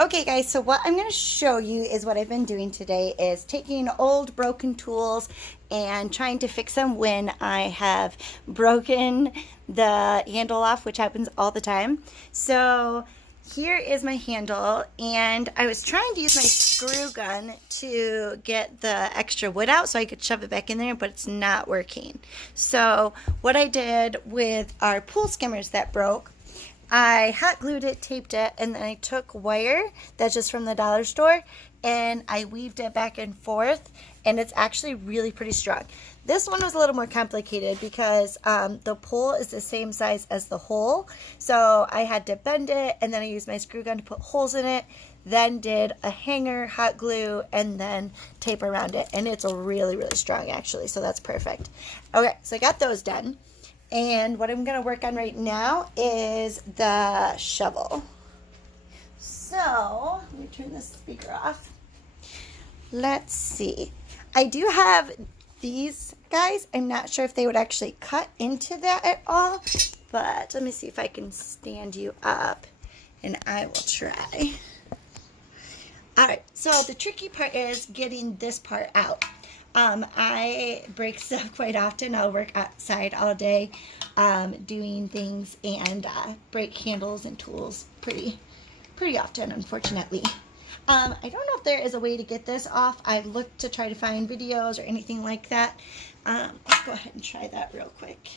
Okay guys, so what I'm going to show you is what I've been doing today is taking old broken tools and trying to fix them when I have broken the handle off, which happens all the time. So here is my handle, and I was trying to use my screw gun to get the extra wood out so I could shove it back in there, but it's not working. So what I did with our pool skimmers that broke, I hot glued it, taped it, and then I took wire that's just from the dollar store and I weaved it back and forth, and it's actually really pretty strong. This one was a little more complicated because the pole is the same size as the hole, so I had to bend it, and then I used my screw gun to put holes in it, then did a hanger, hot glue, and then tape around it, and it's really, really strong actually, so that's perfect. Okay, so I got those done. And what I'm going to work on right now is the shovel. So, let me turn this speaker off. Let's see. I do have these guys. I'm not sure if they would actually cut into that at all, but let me see if I can stand you up, and I will try. Alright, so the tricky part is getting this part out. I break stuff quite often. I'll work outside all day doing things and break handles and tools pretty often, unfortunately. I don't know if there is a way to get this off. I've looked to try to find videos or anything like that. Let's go ahead and try that real quick.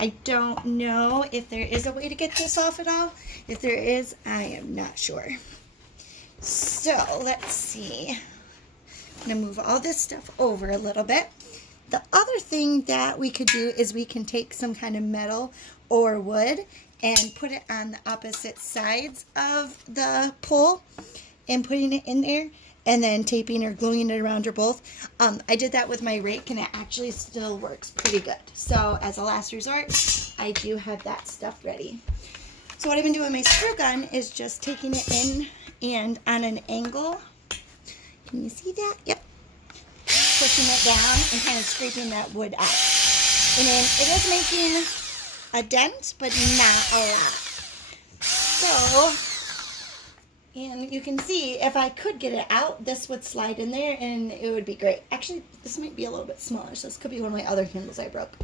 I don't know if there is a way to get this off at all. If there is, I am not sure. So, let's see. I'm going to move all this stuff over a little bit. The other thing that we could do is we can take some kind of metal or wood and put it on the opposite sides of the pole and putting it in there and then taping or gluing it around or both. I did that with my rake and it actually still works pretty good. So as a last resort, I do have that stuff ready. So what I've been doing with my screw gun is just taking it in and on an angle. Can you see that? Yep. Pushing it down and kind of scraping that wood out. And then it is making a dent, but not a lot. So, and you can see if I could get it out, this would slide in there and it would be great. Actually, this might be a little bit smaller, so this could be one of my other handles I broke.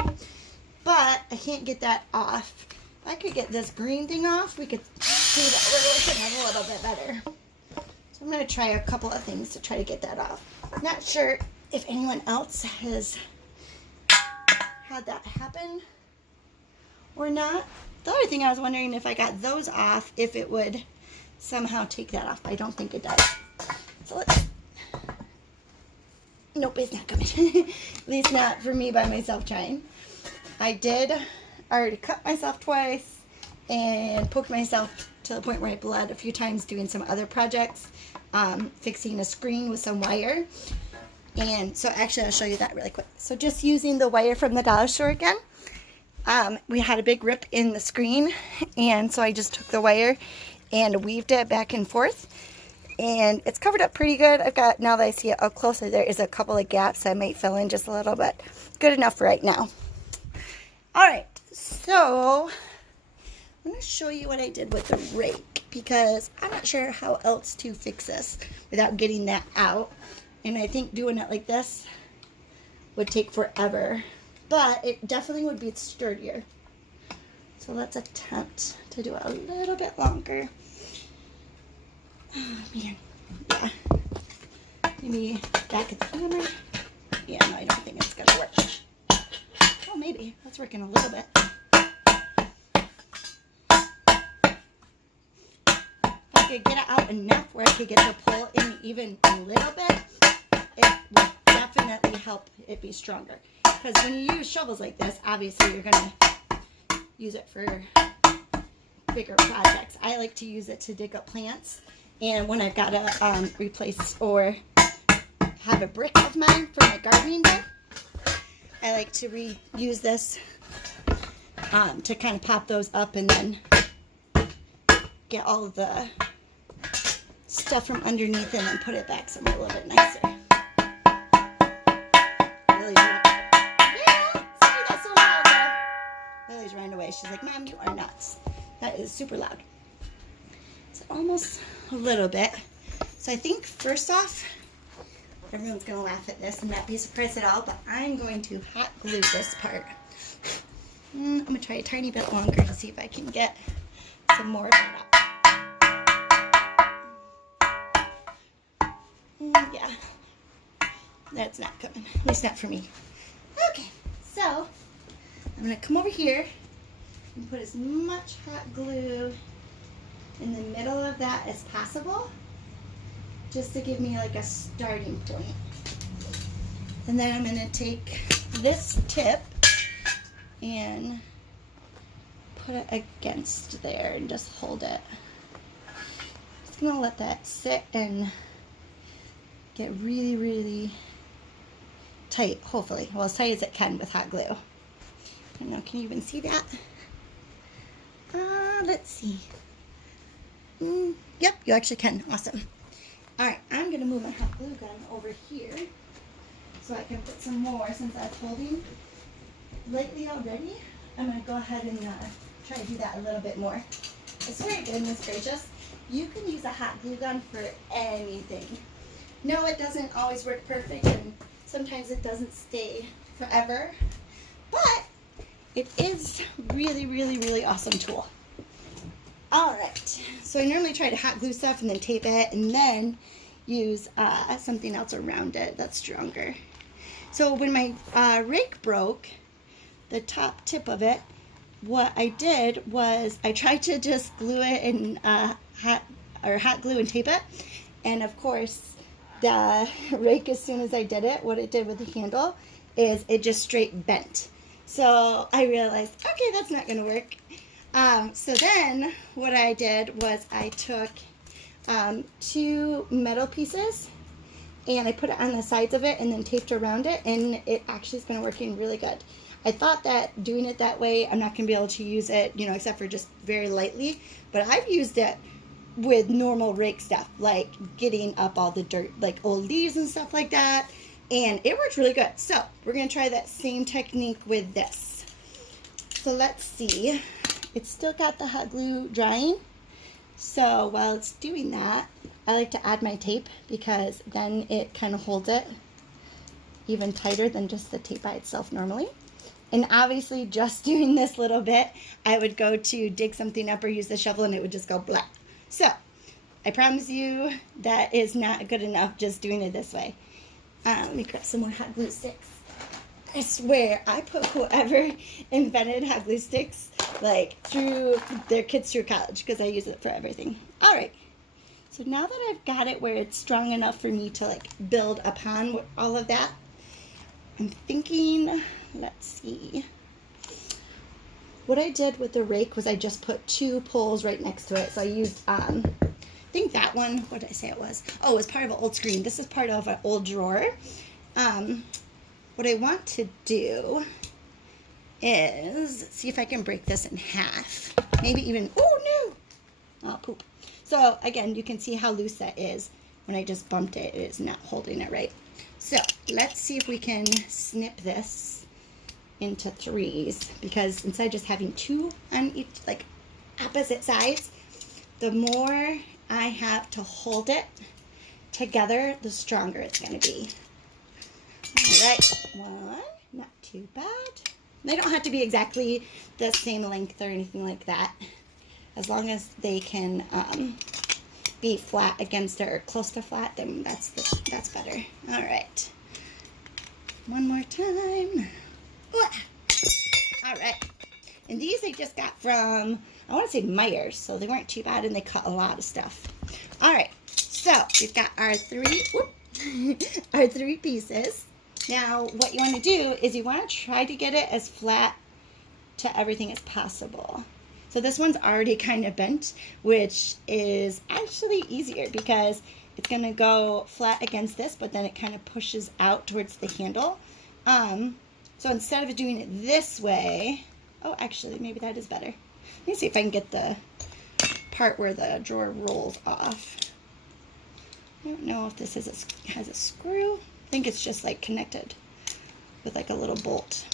But I can't get that off. If I could get this green thing off, we could see that we're looking at a little bit better. So I'm going to try a couple of things to try to get that off. Not sure if anyone else has had that happen or not. The other thing I was wondering, if I got those off, if it would somehow take that off. I don't think it does. So let's... Nope, it's not coming. At least not for me by myself trying. I did already cut myself twice and poked myself to the point where I bled a few times doing some other projects, fixing a screen with some wire. And so actually I'll show you that really quick. So just using the wire from the dollar store again, we had a big rip in the screen, and so I just took the wire and weaved it back and forth, and it's covered up pretty good. I've got, now that I see it up closer, there is a couple of gaps I might fill in just a little bit. Good enough for right now. Alright, so I'm going to show you what I did with the rake, because I'm not sure how else to fix this without getting that out. And I think doing it like this would take forever, but it definitely would be sturdier. So let's attempt to do it a little bit longer. Oh man, yeah. Maybe back at the hammer. Yeah, no, I don't think it's gonna work. Oh, maybe. That's working a little bit. If I could get it out enough where I could get the pull in even a little bit, it would definitely help it be stronger. Because when you use shovels like this, obviously you're going to use it for bigger projects. I like to use it to dig up plants, and when I've got to replace or have a brick of mine for my gardening bed, I like to reuse this to kind of pop those up and then get all of the stuff from underneath and then put it back somewhere a little bit nicer. Lily's sorry that's so loud though. Lily's running away. She's like, Mom, you are nuts. That is super loud. So almost a little bit. So I think first off, everyone's gonna laugh at this and not be surprised at all, but I'm going to hot glue this part. I'm gonna try a tiny bit longer to see if I can get some more of it up. Yeah, that's not coming, at least not for me. Okay, so I'm gonna come over here and put as much hot glue in the middle of that as possible, just to give me like a starting point. And then I'm gonna take this tip and put it against there and just hold it. Just gonna let that sit and get really, really tight, hopefully. Well, as tight as it can with hot glue. I don't know, can you even see that? Let's see. Yep, you actually can. Awesome. Alright, I'm gonna move my hot glue gun over here so I can put some more since I was holding lightly already. I'm going to go ahead and try to do that a little bit more. I swear, goodness gracious, you can use a hot glue gun for anything. No, it doesn't always work perfect, and sometimes it doesn't stay forever, but it is really, really, really awesome tool. Alright, so I normally try to hot glue stuff and then tape it and then use something else around it that's stronger. So when my rake broke, the top tip of it, what I did was I tried to just glue it in hot glue and tape it, and of course the rake, as soon as I did it, what it did with the handle is it just straight bent. So I realized, okay, that's not gonna work. So then what I did was I took 2 metal pieces and I put it on the sides of it and then taped around it, and it actually has been working really good. I thought that doing it that way, I'm not going to be able to use it, you know, except for just very lightly, but I've used it with normal rake stuff, like getting up all the dirt, like old leaves and stuff like that, and it works really good. So we're going to try that same technique with this. So let's see. It's still got the hot glue drying, so while it's doing that, I like to add my tape because then it kind of holds it even tighter than just the tape by itself normally. And obviously just doing this little bit, I would go to dig something up or use the shovel and it would just go blah. So I promise you that is not good enough just doing it this way. Let me grab some more hot glue sticks. I swear, I put whoever invented hot glue sticks like through their kids through college because I use it for everything. All right. So now that I've got it where it's strong enough for me to like build upon all of that, I'm thinking, let's see. What I did with the rake was I just put 2 poles right next to it. So I used, I think that one, what did I say it was? Oh, it was part of an old screen. This is part of an old drawer. What I want to do is see if I can break this in half. Maybe even, oh no! Oh, poop. So again, you can see how loose that is. When I just bumped it, it is not holding it right. So let's see if we can snip this into 3s, because instead of just having 2 on each, like opposite sides, the more I have to hold it together, the stronger it's going to be. All right, 1, not too bad. They don't have to be exactly the same length or anything like that, as long as they can be flat against it or close to flat, then that's better. All right, one more time. All right, and these I just got from, I want to say Myers, so they weren't too bad and they cut a lot of stuff. All right, so we've got our 3 our 3 pieces. Now what you want to do is you want to try to get it as flat to everything as possible. So this one's already kind of bent, which is actually easier because it's going to go flat against this, but then it kind of pushes out towards the handle. So instead of doing it this way, oh, actually, maybe that is better. Let me see if I can get the part where the drawer rolls off. I don't know if this has a screw. I think it's just like connected with like a little bolt.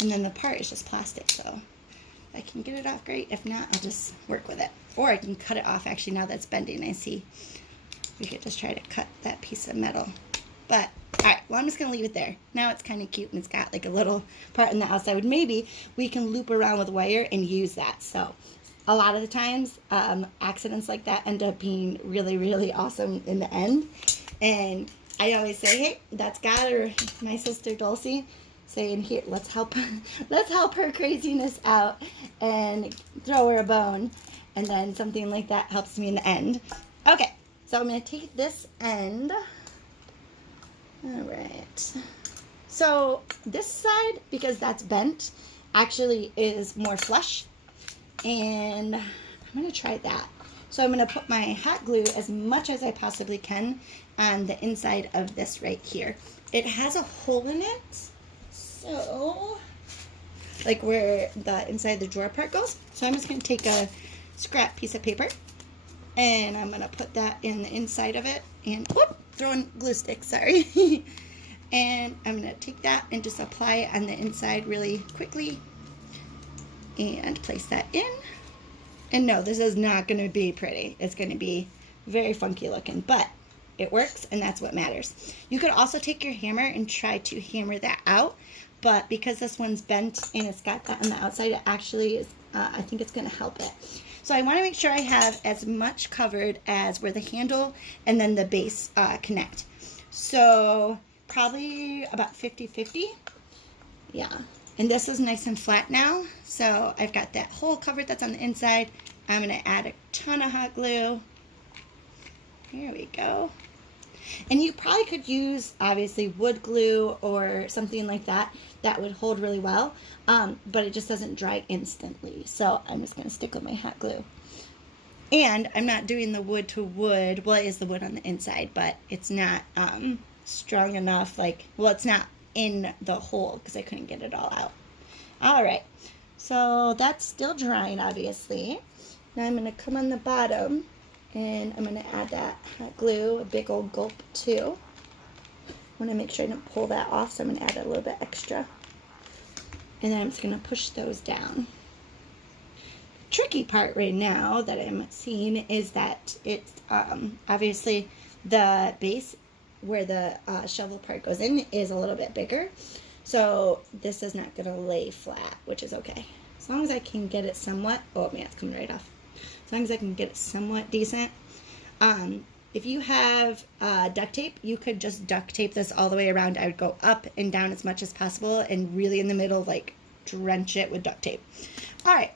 And then the part is just plastic, so I can get it off great. If not, I'll just work with it. or I can cut it off actually now that's bending. I see. We could just try to cut that piece of metal. But, alright, well I'm just going to leave it there. Now it's kind of cute and it's got like a little part on the outside. Maybe we can loop around with wire and use that. So, a lot of the times, accidents like that end up being really, really awesome in the end. And I always say, hey, that's God or my sister Dulcie saying, here, let's help her craziness out and throw her a bone. And then something like that helps me in the end. Okay, so I'm going to take this end. All right. So this side, because that's bent, actually is more flush. And I'm going to try that. So I'm going to put my hot glue as much as I possibly can on the inside of this right here. It has a hole in it. So, like where the inside the drawer part goes. So I'm just going to take a scrap piece of paper. And I'm going to put that in the inside of it. And, whoop, throwing glue sticks, sorry. And I'm going to take that and just apply it on the inside really quickly. And place that in. And no, this is not going to be pretty. It's going to be very funky looking. But it works, and that's what matters. You could also take your hammer and try to hammer that out. But because this one's bent and it's got that on the outside, it actually is, I think it's going to help it. So I want to make sure I have as much covered as where the handle and then the base connect. So probably about 50-50. Yeah. And this is nice and flat now. So I've got that hole covered that's on the inside. I'm going to add a ton of hot glue. Here we go. And you probably could use, obviously, wood glue or something like that. That would hold really well. But it just doesn't dry instantly. So I'm just going to stick with my hot glue. And I'm not doing the wood to wood. Well, it is the wood on the inside, but it's not strong enough. Like, well, it's not in the hole because I couldn't get it all out. All right. So that's still drying, obviously. Now I'm going to come on the bottom. And I'm going to add that hot glue, a big old gulp too. I want to make sure I don't pull that off, so I'm going to add a little bit extra. And then I'm just going to push those down. The tricky part right now that I'm seeing is that it's obviously the base where the shovel part goes in is a little bit bigger. So this is not going to lay flat, which is okay. As long as I can get it somewhat, oh man, it's coming right off. As long as I can get it somewhat decent. If you have duct tape, you could just duct tape this all the way around. I would go up and down as much as possible and really in the middle, like, drench it with duct tape. All right,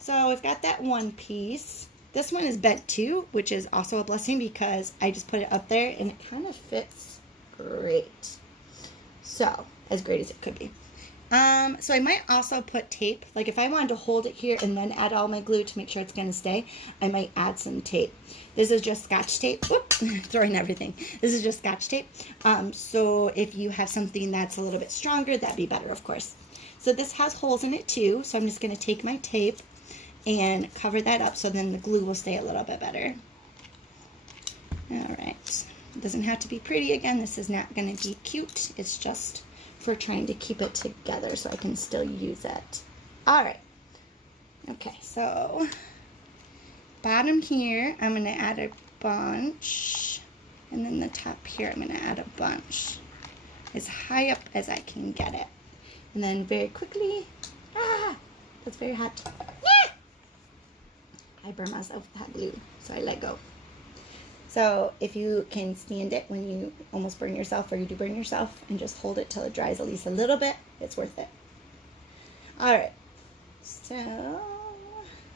so we've got that one piece. This one is bent too, which is also a blessing because I just put it up there and it kind of fits great. So, as great as it could be. So I might also put tape, like if I wanted to hold it here and then add all my glue to make sure it's going to stay, I might add some tape. This is just scotch tape. Whoop, throwing everything. This is just scotch tape. So if you have something that's a little bit stronger, that'd be better, of course. So this has holes in it too, so I'm just going to take my tape and cover that up so then the glue will stay a little bit better. All right. It doesn't have to be pretty again. This is not going to be cute. It's just for trying to keep it together so I can still use it. All right. Okay, so bottom here, I'm going to add a bunch. And then the top here, I'm going to add a bunch. As high up as I can get it. And then very quickly, that's very hot. I burned myself with hot glue, so I let go. So if you can stand it when you almost burn yourself or you do burn yourself and just hold it till it dries at least a little bit, it's worth it. All right. So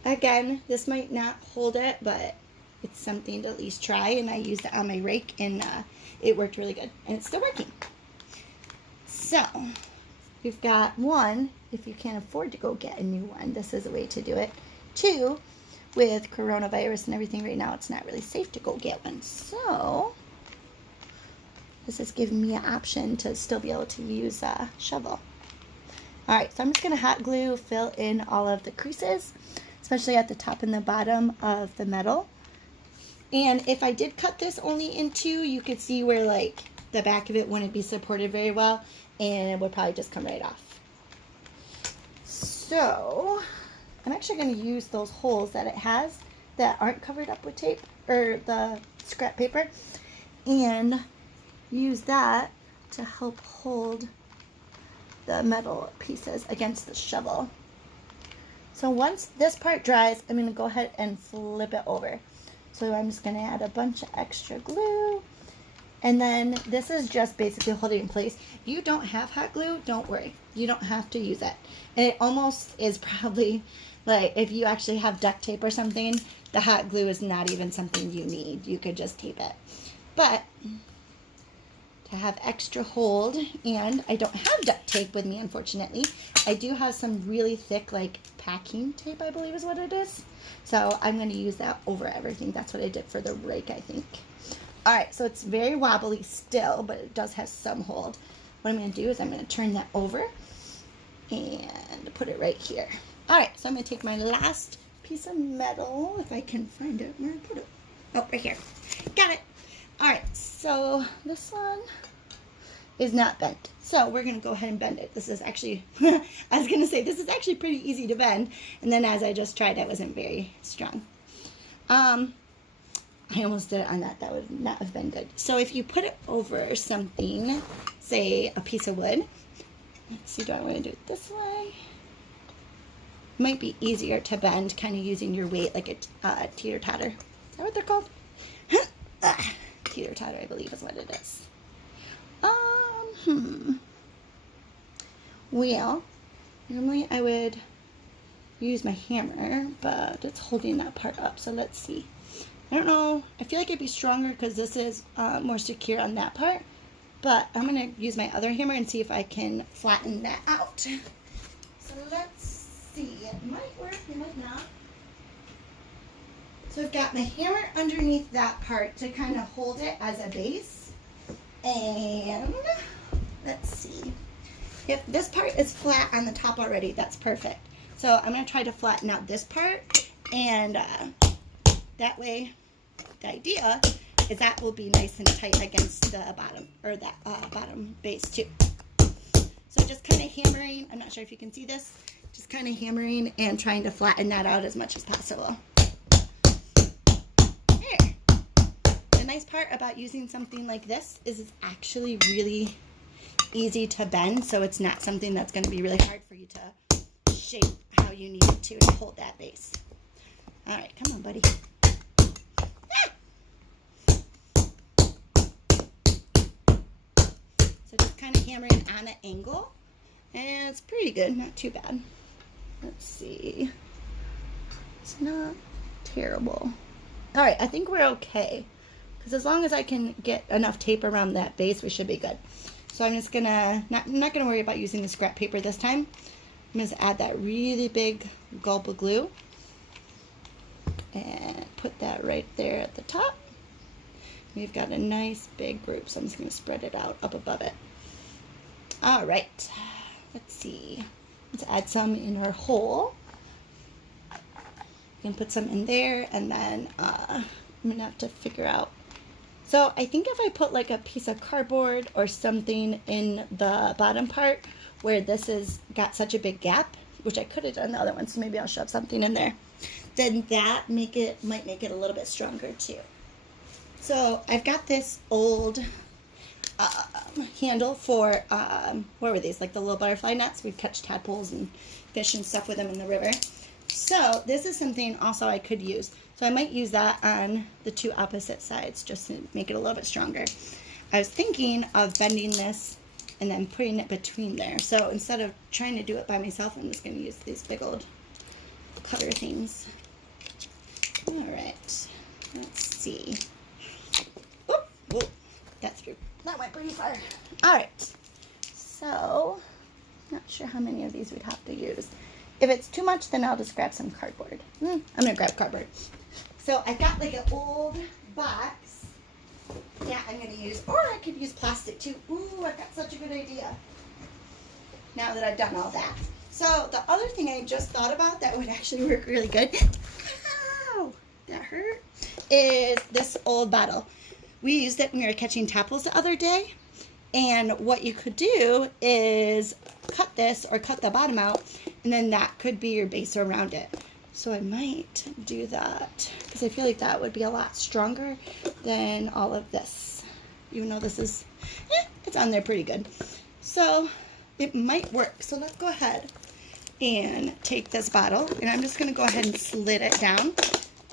again, this might not hold it, but it's something to at least try. And I used it on my rake and it worked really good and it's still working. So we've got one, if you can't afford to go get a new one, this is a way to do it. Two, with coronavirus and everything right now, it's not really safe to go get one. So this is giving me an option to still be able to use a shovel. All right, so I'm just gonna hot glue fill in all of the creases, especially at the top and the bottom of the metal. And if I did cut this only in two, you could see where like the back of it wouldn't be supported very well and it would probably just come right off. So I'm actually going to use those holes that it has that aren't covered up with tape or the scrap paper, and use that to help hold the metal pieces against the shovel. So once this part dries, I'm going to go ahead and flip it over. So I'm just going to add a bunch of extra glue. And then this is just basically holding in place. If you don't have hot glue, don't worry. You don't have to use it. And it almost is probably like if you actually have duct tape or something, the hot glue is not even something you need. You could just tape it. But to have extra hold, and I don't have duct tape with me, unfortunately. I do have some really thick, like, packing tape, I believe is what it is. So I'm going to use that over everything. That's what I did for the rake, I think. All right, so it's very wobbly still, but it does have some hold. What I'm going to do is I'm going to turn that over and put it right here. All right, so I'm going to take my last piece of metal, if I can find it. Where did I put it? Oh, right here. Got it. All right, so this one is not bent. So we're going to go ahead and bend it. This is actually, I was going to say, this is actually pretty easy to bend. And then as I just tried, it wasn't very strong. I almost did it on that. That would not have been good. So if you put it over something, say a piece of wood. Let's see, do I want to do it this way? It might be easier to bend kind of using your weight like a teeter-totter. Is that what they're called? Teeter-totter, I believe is what it is. Well, normally I would use my hammer, but it's holding that part up, so let's see. I don't know, I feel like it'd be stronger because this is more secure on that part, but I'm going to use my other hammer and see if I can flatten that out. So let's see, it might work, it might not. So I've got my hammer underneath that part to kind of hold it as a base. And let's see. If this part is flat on the top already, that's perfect. So I'm going to try to flatten out this part. And that way, the idea is that will be nice and tight against the bottom, or that bottom base too. So just kind of hammering, I'm not sure if you can see this, just kind of hammering and trying to flatten that out as much as possible. The nice part about using something like this is it's actually really easy to bend, so it's not something that's going to be really hard for you to shape how you need it to hold that base. All right, come on, buddy. Ah! So just kind of hammering on an angle, and it's pretty good, not too bad. Let's see. It's not terrible. All right, I think we're okay. Because as long as I can get enough tape around that base, we should be good. So I'm just gonna, I'm not gonna worry about using the scrap paper this time. I'm gonna add that really big gulp of glue. And put that right there at the top. We've got a nice big group, so I'm just gonna spread it out up above it. All right, let's see. Let's add some in our hole. You can put some in there, and then I'm gonna have to figure out. So I think if I put like a piece of cardboard or something in the bottom part where this has got such a big gap, which I could have done the other one, so maybe I'll shove something in there, then that might make it a little bit stronger too. So I've got this old handle for, what were these, like the little butterfly nets? We catch tadpoles and fish and stuff with them in the river. So this is something also I could use. So I might use that on the two opposite sides just to make it a little bit stronger. I was thinking of bending this and then putting it between there. So instead of trying to do it by myself, I'm just going to use these big old cutter things. All right, let's see. Whoop, whoop, got through. That went pretty far. All right, so not sure how many of these we'd have to use. If it's too much, then I'll just grab some cardboard. I'm going to grab cardboard. So I've got like an old box that I'm going to use, or I could use plastic too. Ooh, I've got such a good idea now that I've done all that. So the other thing I just thought about that would actually work really good, ow, that hurt, is this old bottle. We used it when we were catching tadpoles the other day. And what you could do is cut this or cut the bottom out, and then that could be your base around it. So I might do that because I feel like that would be a lot stronger than all of this. Even though this is, it's on there pretty good. So it might work. So let's go ahead and take this bottle, and I'm just going to go ahead and slit it down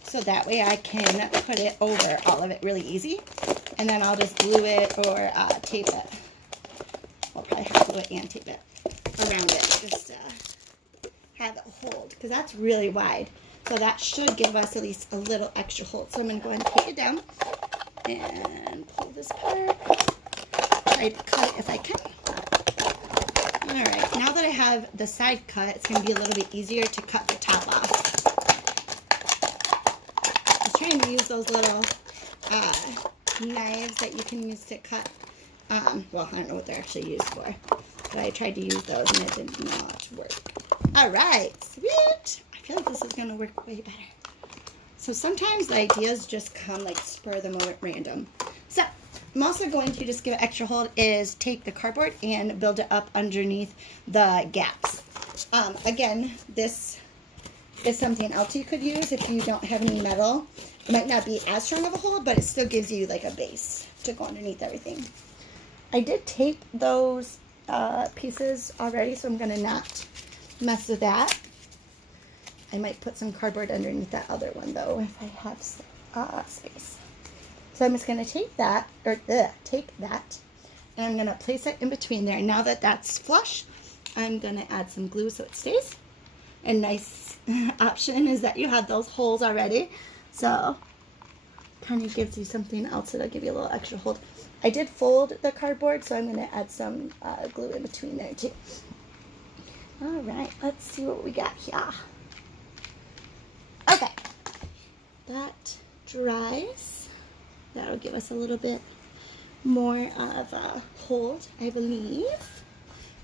so that way I can put it over all of it really easy. And then I'll just glue it or tape it. I'll probably have to glue it and tape it around it just to have it hold, because that's really wide. So that should give us at least a little extra hold. So I'm going to go ahead and take it down and pull this part. Try to cut it if I can. Alright, now that I have the side cut, it's going to be a little bit easier to cut the top off. I was trying to use those little knives that you can use to cut. Well, I don't know what they're actually used for, but I tried to use those and it did not work. Alright, sweet! I feel like this is going to work way better. So sometimes the ideas just come like spur of the moment random. So I'm also going to just give it extra hold is take the cardboard and build it up underneath the gaps. Again, this is something else you could use if you don't have any metal. It might not be as strong of a hold, but it still gives you like a base to go underneath everything. I did tape those pieces already, so I'm going to not mess with that. I might put some cardboard underneath that other one though if I have space. So I'm just going to take that, and I'm going to place it in between there. Now that that's flush, I'm going to add some glue so it stays. A nice option is that you have those holes already, so kind of gives you something else that'll give you a little extra hold. I did fold the cardboard, so I'm going to add some glue in between there too. Alright, let's see what we got here. Okay, that dries. That'll give us a little bit more of a hold, I believe.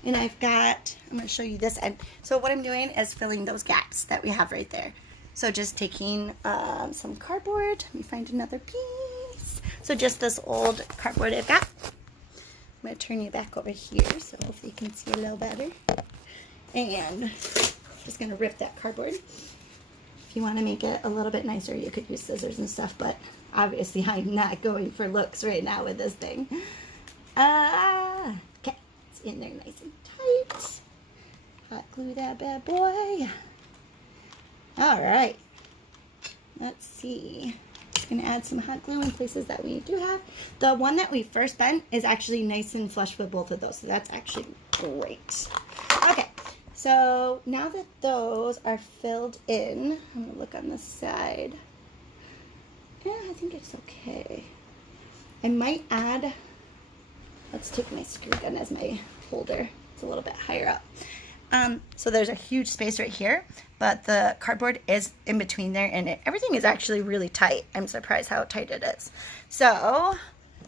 And I'm going to show you this end. So what I'm doing is filling those gaps that we have right there. So just taking some cardboard. Let me find another piece. So just this old cardboard I've got. I'm going to turn you back over here so hopefully you can see a little better. And just going to rip that cardboard. If you want to make it a little bit nicer, you could use scissors and stuff, but obviously I'm not going for looks right now with this thing. Okay, it's in there nice and tight. Hot glue that bad boy. Alright, let's see. Just going to add some hot glue in places that we do have. The one that we first bent is actually nice and flush with both of those, so that's actually great. Okay. So now that those are filled in, I'm going to look on the side. Yeah, I think it's okay. I might add, let's take my screw gun as my holder. It's a little bit higher up. So there's a huge space right here, but the cardboard is in between there, and everything is actually really tight. I'm surprised how tight it is. So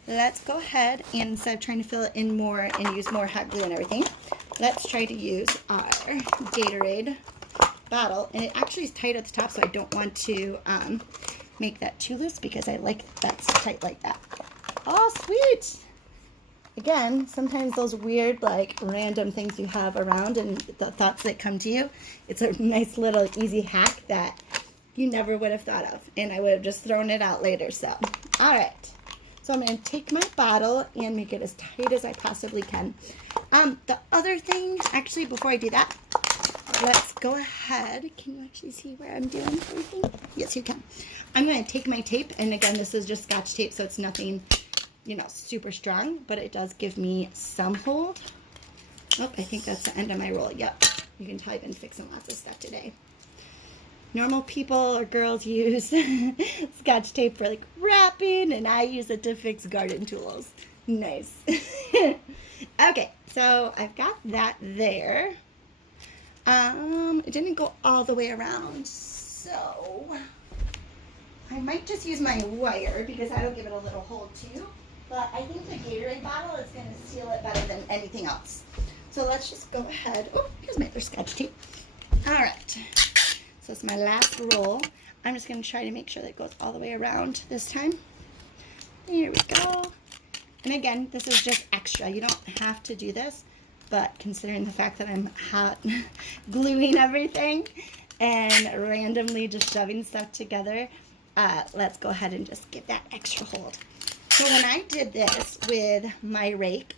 let's go ahead and instead of trying to fill it in more and use more hot glue and everything, let's try to use our Gatorade bottle. And it actually is tight at the top, so I don't want to make that too loose because I like that's tight like that. Oh, sweet! Again, sometimes those weird, like, random things you have around and the thoughts that come to you, it's a nice little easy hack that you never would have thought of. And I would have just thrown it out later, so. Alright. So I'm going to take my bottle and make it as tight as I possibly can. The other thing, actually, before I do that, let's go ahead. Can you actually see where I'm doing everything? Yes, you can. I'm going to take my tape, and again, this is just Scotch tape, so it's nothing, you know, super strong, but it does give me some hold. Oh, I think that's the end of my roll. Yep. You can tell I've been fixing lots of stuff today. Normal people or girls use Scotch tape for like wrapping, and I use it to fix garden tools. Nice. Okay, so I've got that there. It didn't go all the way around, so I might just use my wire because that'll give it a little hold too. But I think the Gatorade bottle is going to seal it better than anything else. So let's just go ahead. Oh, here's my other Scotch tape. All right. So it's my last roll. I'm just going to try to make sure that it goes all the way around this time. There we go. And again, this is just extra. You don't have to do this, but considering the fact that I'm hot gluing everything and randomly just shoving stuff together, let's go ahead and just give that extra hold. So when I did this with my rake,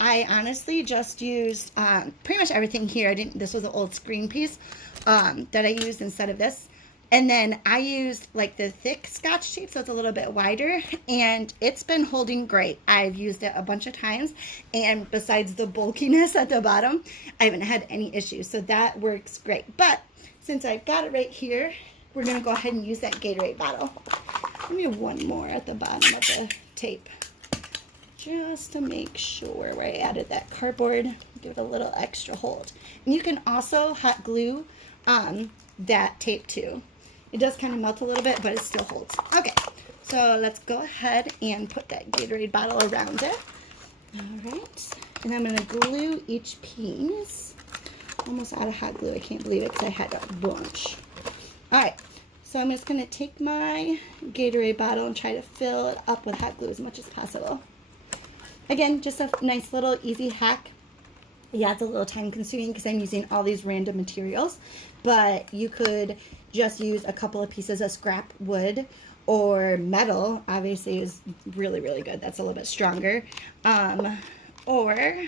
I honestly just used pretty much everything here. This was an old screen piece that I used instead of this. And then I used like the thick Scotch tape, so it's a little bit wider, and it's been holding great. I've used it a bunch of times, and besides the bulkiness at the bottom, I haven't had any issues, so that works great. But since I've got it right here, we're gonna go ahead and use that Gatorade bottle. Let me have one more at the bottom of the tape, just to make sure where I added that cardboard, give it a little extra hold. And you can also hot glue that tape too. It does kind of melt a little bit, but it still holds. Okay, so let's go ahead and put that Gatorade bottle around it. All right, and I'm gonna glue each piece. Almost out of hot glue, I can't believe it because I had a bunch. All right, so I'm just gonna take my Gatorade bottle and try to fill it up with hot glue as much as possible. Again, just a nice little easy hack. Yeah, it's a little time consuming because I'm using all these random materials, but you could just use a couple of pieces of scrap wood or metal. Obviously is really, really good. That's a little bit stronger. Or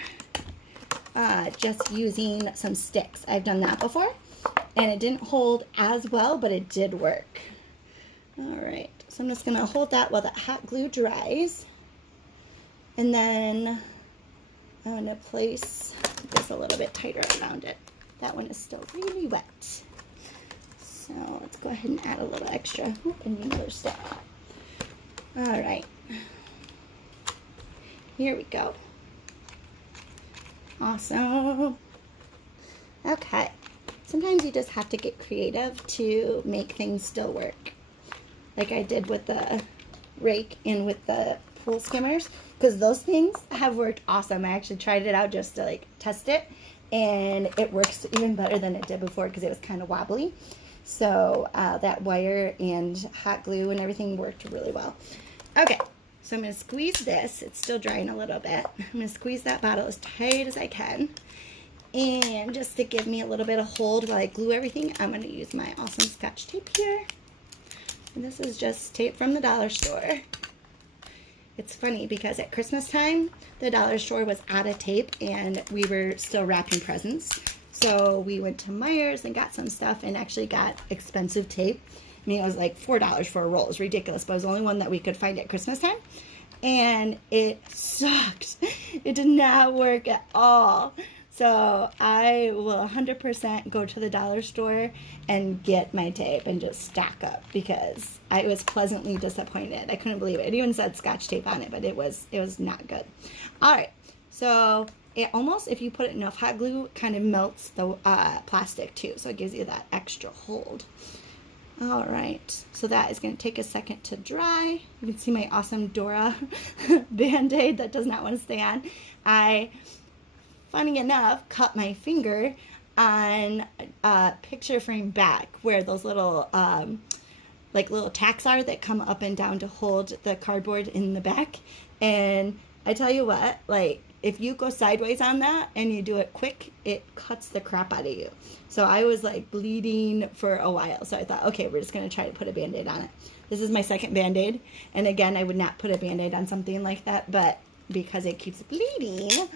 just using some sticks. I've done that before and it didn't hold as well, but it did work. All right, so I'm just gonna hold that while that hot glue dries. And then I'm gonna place this a little bit tighter around it. That one is still really wet. So let's go ahead and add a little extra. Oh, and another stick. All right. Here we go. Awesome. Okay. Sometimes you just have to get creative to make things still work. Like I did with the rake and with the pool skimmers, because those things have worked awesome. I actually tried it out just to like test it, and it works even better than it did before because it was kind of wobbly. So that wire and hot glue and everything worked really well. Okay, so I'm going to squeeze this. It's still drying a little bit. I'm going to squeeze that bottle as tight as I can. And just to give me a little bit of hold while I glue everything, I'm going to use my awesome Scotch tape here. And this is just tape from the dollar store. It's funny because at Christmas time, the dollar store was out of tape and we were still wrapping presents. So we went to Meijer's and got some stuff and actually got expensive tape. I mean, it was like $4 for a roll. It was ridiculous, but it was the only one that we could find at Christmas time. And it sucked. It did not work at all. So I will 100% go to the dollar store and get my tape and just stack up because I was pleasantly disappointed. I couldn't believe it. It even said Scotch tape on it, but it was not good. All right, so it almost, if you put enough hot glue, kind of melts the plastic too, so it gives you that extra hold. All right, so that is going to take a second to dry. You can see my awesome Dora Band-Aid that does not want to stay on. I, funny enough, cut my finger on a picture frame back where those little like little tacks are that come up and down to hold the cardboard in the back. And I tell you what, like if you go sideways on that and you do it quick, it cuts the crap out of you. So I was like bleeding for a while. So I thought, okay, we're just going to try to put a Band-Aid on it. This is my second Band-Aid. And again, I would not put a Band-Aid on something like that, but because it keeps bleeding,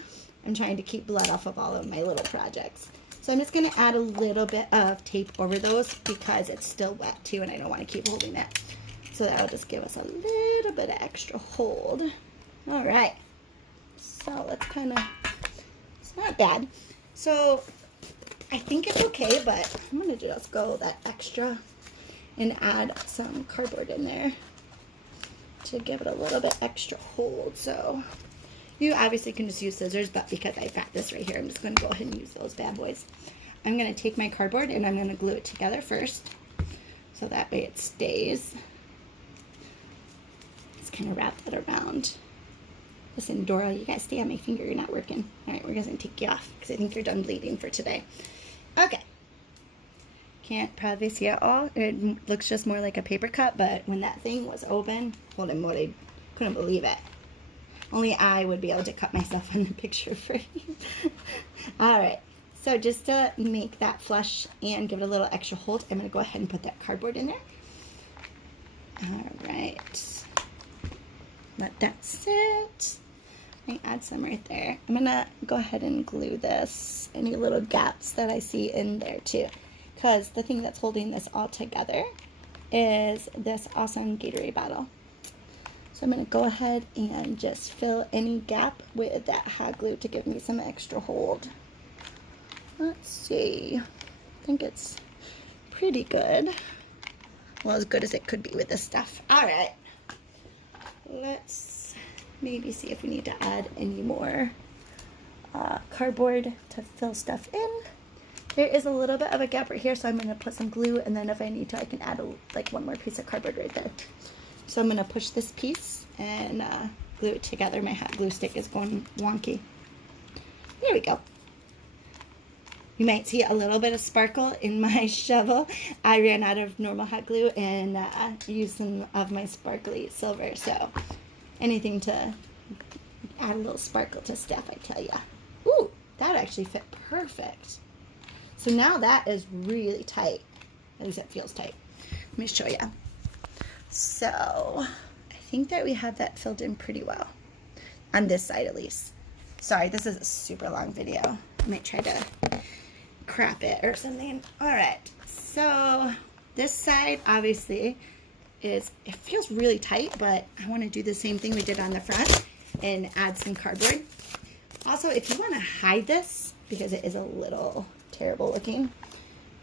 I'm trying to keep blood off of all of my little projects. So I'm just going to add a little bit of tape over those because it's still wet too and I don't want to keep holding it. So that'll just give us a little bit of extra hold. All right. So let's kind of, it's not bad. So I think it's okay, but I'm going to just go that extra and add some cardboard in there to give it a little bit extra hold. So you obviously can just use scissors, but because I've got this right here, I'm just going to go ahead and use those bad boys. I'm going to take my cardboard and I'm going to glue it together first, so that way it stays. Just kind of wrap that around. Listen, Dora, you guys stay on my finger. You're not working. All right, we're going to take you off because I think you're done bleeding for today. Okay. Can't probably see it all. It looks just more like a paper cut, but when that thing was open, holy moly, couldn't believe it. Only I would be able to cut myself on the picture frame. All right, So just to make that flush and give it a little extra hold, I'm going to go ahead and put that cardboard in there. All right. Let that sit. I add some right there. I'm going to go ahead and glue this, any little gaps that I see in there too. Because the thing that's holding this all together is this awesome Gatorade bottle. So I'm going to go ahead and just fill any gap with that hot glue to give me some extra hold. Let's see. I think it's pretty good. Well, as good as it could be with this stuff. All right. Let's maybe see if we need to add any more cardboard to fill stuff in. There is a little bit of a gap right here, so I'm going to put some glue, and then if I need to, I can add like one more piece of cardboard right there. So I'm going to push this piece and glue it together. My hot glue stick is going wonky. There we go. You might see a little bit of sparkle in my shovel. I ran out of normal hot glue and used some of my sparkly silver. So anything to add a little sparkle to stuff, I tell ya. Ooh, that actually fit perfect. So now that is really tight. At least it feels tight. Let me show you. So I think that we have that filled in pretty well. On this side at least. Sorry, this is a super long video. I might try to crop it or something. Alright, so this side obviously it feels really tight, but I want to do the same thing we did on the front and add some cardboard. Also, if you want to hide this, because it is a little terrible looking,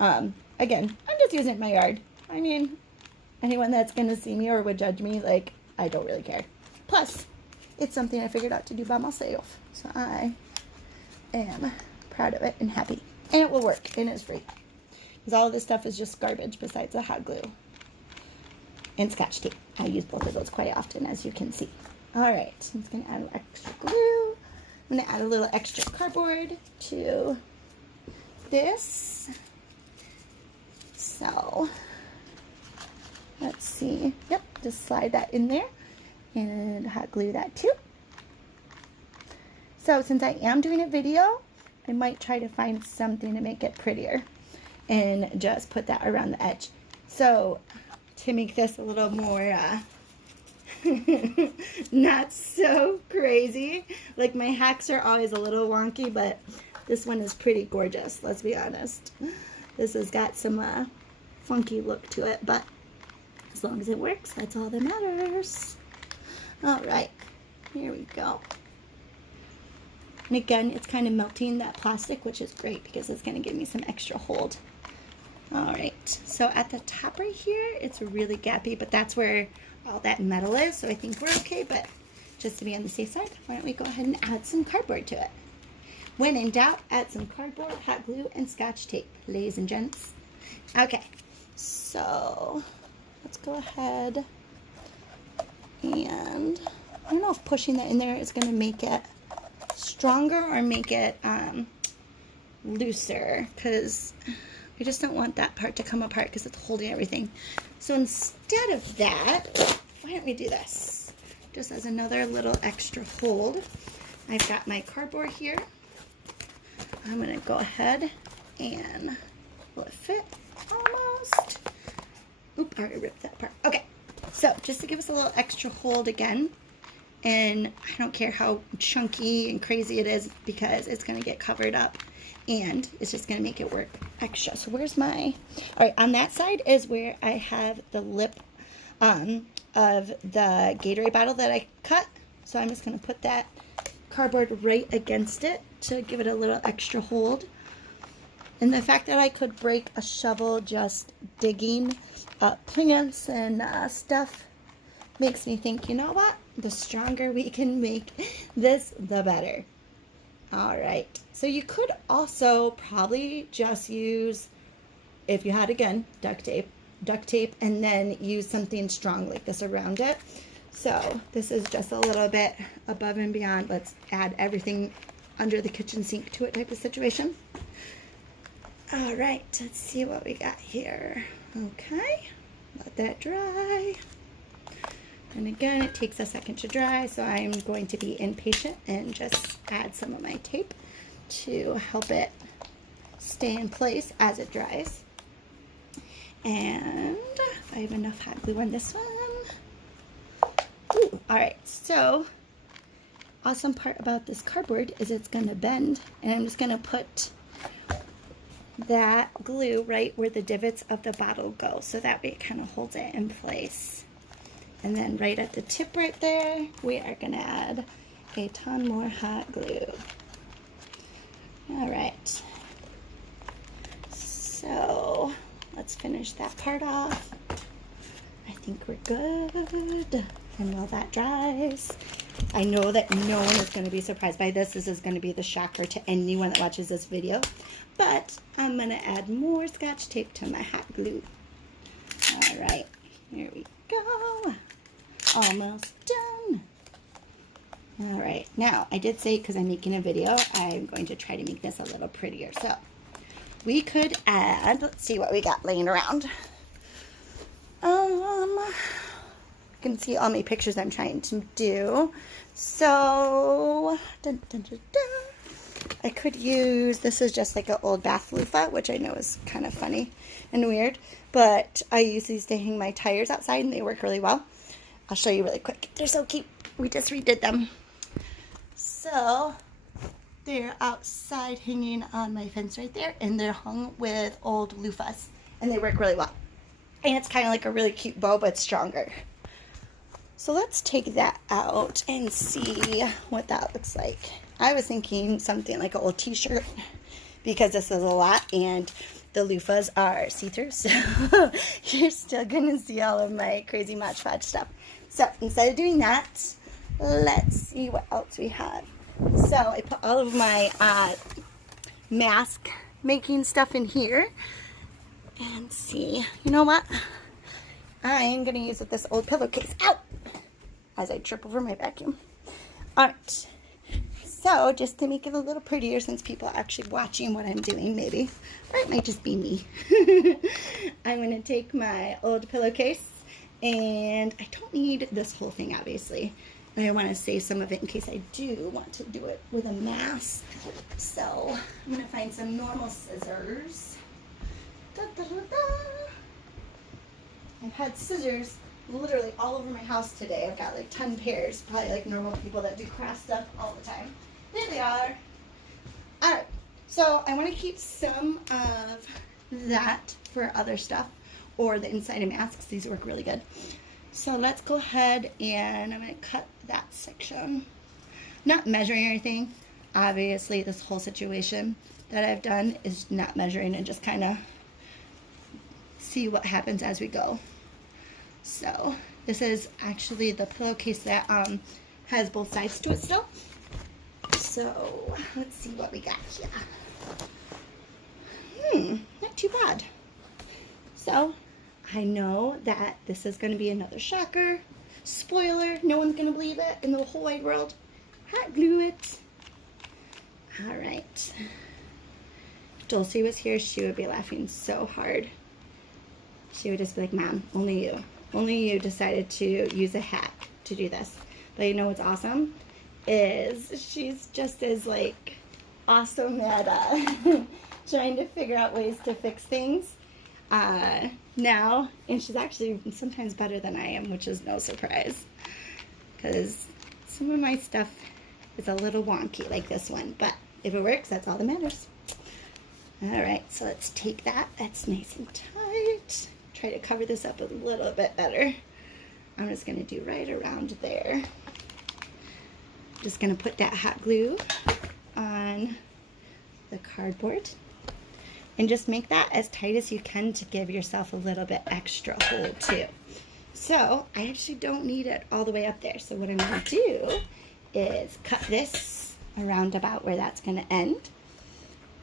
again, I'm just using it in my yard. I mean, anyone that's going to see me or would judge me, like, I don't really care. Plus, it's something I figured out to do by myself, so I am proud of it and happy. And it will work, and it's free. Because all of this stuff is just garbage besides the hot glue and scotch tape. I use both of those quite often, as you can see. Alright, so I'm just going to add extra glue. I'm going to add a little extra cardboard to this. So, let's see. Yep, just slide that in there and hot glue that too. So, since I am doing a video, I might try to find something to make it prettier and just put that around the edge. So to make this a little more not so crazy, like my hacks are always a little wonky, but this one is pretty gorgeous, let's be honest. This has got some funky look to it, but as long as it works, that's all that matters. All right, here we go. And again, it's kind of melting that plastic, which is great because it's going to give me some extra hold. All right, so at the top right here, it's really gappy, but that's where all that metal is, so I think we're okay, but just to be on the safe side, why don't we go ahead and add some cardboard to it. When in doubt, add some cardboard, hot glue, and scotch tape, ladies and gents. Okay, so let's go ahead and I don't know if pushing that in there is going to make it stronger or make it looser, because I just don't want that part to come apart because it's holding everything. So instead of that, why don't we do this? Just as another little extra hold, I've got my cardboard here. I'm going to go ahead and, will it fit? Almost. Oop, I already ripped that part. Okay, so just to give us a little extra hold again, and I don't care how chunky and crazy it is because it's going to get covered up and it's just going to make it work extra. So where's my, all right, on that side is where I have the lip of the Gatorade bottle that I cut. So I'm just going to put that cardboard right against it to give it a little extra hold. And the fact that I could break a shovel just digging up plants and stuff makes me think, you know what? The stronger we can make this, the better. All right. So you could also probably just use, if you had, again, duct tape, and then use something strong like this around it. So this is just a little bit above and beyond. Let's add everything under the kitchen sink to it type of situation. All right. Let's see what we got here. Okay. Let that dry. And again, it takes a second to dry, so I'm going to be impatient and just add some of my tape to help it stay in place as it dries. And I have enough hot glue on this one. Ooh, all right, so awesome part about this cardboard is it's gonna bend, and I'm just gonna put that glue right where the divots of the bottle go, so that way it kind of holds it in place. And then right at the tip right there, we are gonna add a ton more hot glue. All right, so let's finish that part off. I think we're good. And while that dries, I know that no one is going to be surprised by this. This is going to be the shocker to anyone that watches this video. But I'm going to add more Scotch tape to my hot glue. All right, here we go. Almost done. All right, now I did say, because I'm making a video, I'm going to try to make this a little prettier. So we could add, let's see what we got laying around. You can see all my pictures I'm trying to do. So, dun, dun, dun, dun. I could use, this is just like an old bath loofah, which I know is kind of funny and weird, but I use these to hang my tires outside and they work really well. I'll show you really quick. They're so cute. We just redid them. So, they're outside hanging on my fence right there, and they're hung with old loofahs, and they work really well. And it's kind of like a really cute bow, but stronger. So let's take that out and see what that looks like. I was thinking something like an old t-shirt, because this is a lot, and the loofahs are see-through, so you're still gonna see all of my crazy Mod Podge stuff. So instead of doing that, let's see what else we have. So I put all of my mask making stuff in here. And see, you know what? I am going to use this old pillowcase. Ow! As I trip over my vacuum. Alright. So, just to make it a little prettier, since people are actually watching what I'm doing, maybe. Or it might just be me. I'm going to take my old pillowcase. And I don't need this whole thing, obviously. And I want to save some of it in case I do want to do it with a mask. So, I'm going to find some normal scissors. Da, da, da, da. I've had scissors literally all over my house today. I've got like 10 pairs, probably like normal people that do craft stuff all the time. There they are. Alright, so I want to keep some of that for other stuff, or the inside of masks. These work really good. So let's go ahead and I'm going to cut that section. Not measuring or anything. Obviously, this whole situation that I've done is not measuring, and just kind of see what happens as we go. So this is actually the pillowcase that has both sides to it still. So let's see what we got here. Not too bad. So I know that this is going to be another shocker. Spoiler, no one's going to believe it in the whole wide world. Hot glue it. All right. If Dulcie was here, she would be laughing so hard. She would just be like, Mom, only you decided to use a hack to do this. But you know what's awesome? Is she's just as like awesome at trying to figure out ways to fix things now, and she's actually sometimes better than I am, which is no surprise, because some of my stuff is a little wonky like this one, but if it works, that's all that matters. Alright, so let's take that. That's nice and tight. Try to cover this up a little bit better. I'm just going to do right around there. Just going to put that hot glue on the cardboard and just make that as tight as you can to give yourself a little bit extra hold too. So I actually don't need it all the way up there. So what I'm going to do is cut this around about where that's going to end.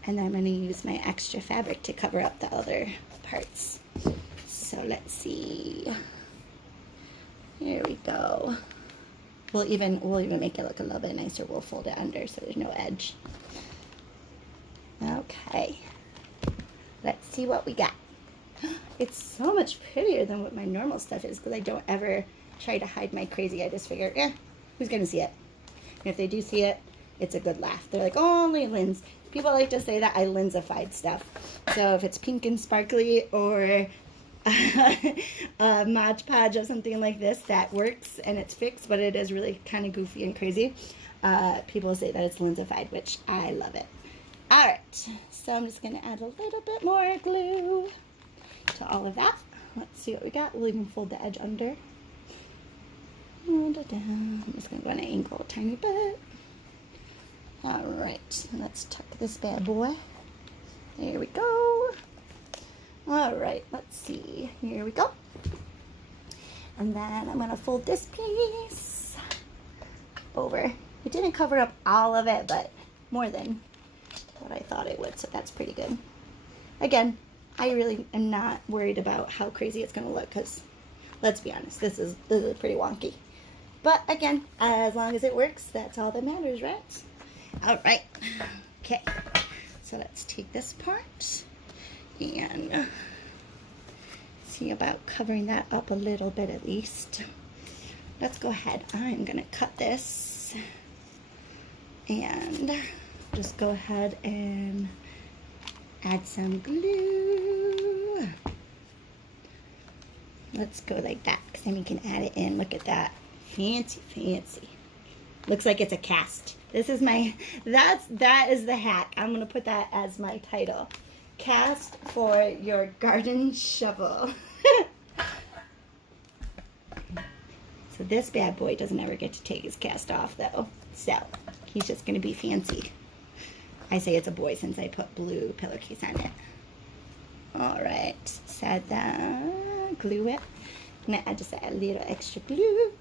And then I'm going to use my extra fabric to cover up the other parts. So let's see. Here we go. We'll even make it look a little bit nicer. We'll fold it under so there's no edge. Okay. Let's see what we got. It's so much prettier than what my normal stuff is, because I don't ever try to hide my crazy. I just figure, who's going to see it? And if they do see it, it's a good laugh. They're like, oh, only Linz. People like to say that I Linzified stuff. So if it's pink and sparkly or a Mod Podge of something like this that works and it's fixed, but it is really kind of goofy and crazy, people say that it's Linzified, which I love it. All right, so I'm just going to add a little bit more glue to all of that. Let's see what we got. We'll even fold the edge under. I'm just going to go on an angle a tiny bit. All right, let's tuck this bad boy. There we go. All right, let's see. Here we go. And then I'm going to fold this piece over. It didn't cover up all of it, but more than what I thought it would, so that's pretty good. Again, I really am not worried about how crazy it's going to look because, let's be honest, this is pretty wonky. But again, as long as it works, that's all that matters, right? All right. Okay. So let's take this part and see about covering that up a little bit at least. Let's go ahead. I'm going to cut this and just go ahead and add some glue. Let's go like that because then we can add it in. Look at that. Fancy, fancy. Looks like it's a cast. This is my, that is the hack. I'm going to put that as my title. Cast for your garden shovel. So this bad boy doesn't ever get to take his cast off though. So he's just going to be fancy. I say it's a boy since I put blue pillowcase on it. All right, set that, glue it. I'm going to just add a little extra glue.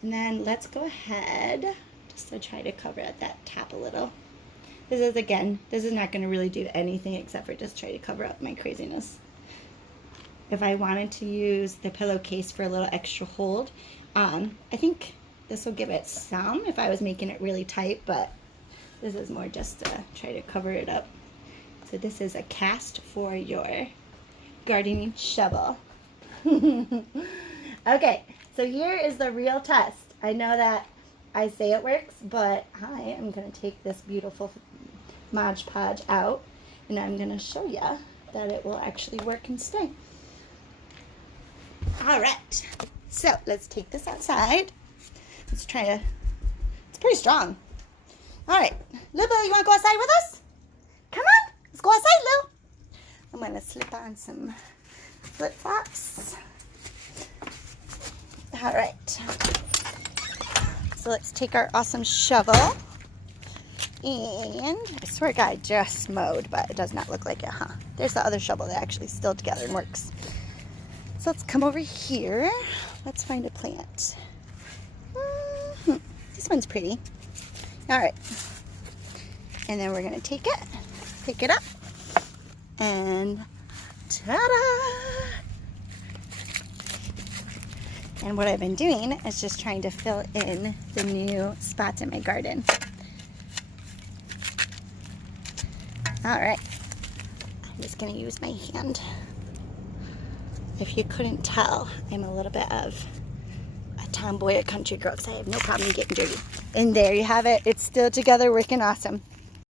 And then let's go ahead, just to try to cover at that top a little. This is, again, this is not going to really do anything except for just try to cover up my craziness. If I wanted to use the pillowcase for a little extra hold, I think this will give it some if I was making it really tight, but this is more just to try to cover it up. So this is a cast for your gardening shovel. Okay. So here is the real test. I know that I say it works, but I am going to take this beautiful Mod Podge out, and I'm going to show you that it will actually work and stay. All right. So let's take this outside. Let's try to, it's pretty strong. All right. Lil, you want to go outside with us? Come on. Let's go outside, Lil. I'm going to slip on some flip-flops. All right, so let's take our awesome shovel, and I swear to God, I just mowed, but it does not look like it, huh? There's the other shovel that actually still together and works. So let's come over here. Let's find a plant. This one's pretty. All right, and then we're gonna take it, pick it up, and ta-da! And what I've been doing is just trying to fill in the new spots in my garden. All right, I'm just gonna use my hand. If you couldn't tell, I'm a little bit of a tomboy, a country girl, because I have no problem getting dirty. And there you have it. It's still together, working awesome.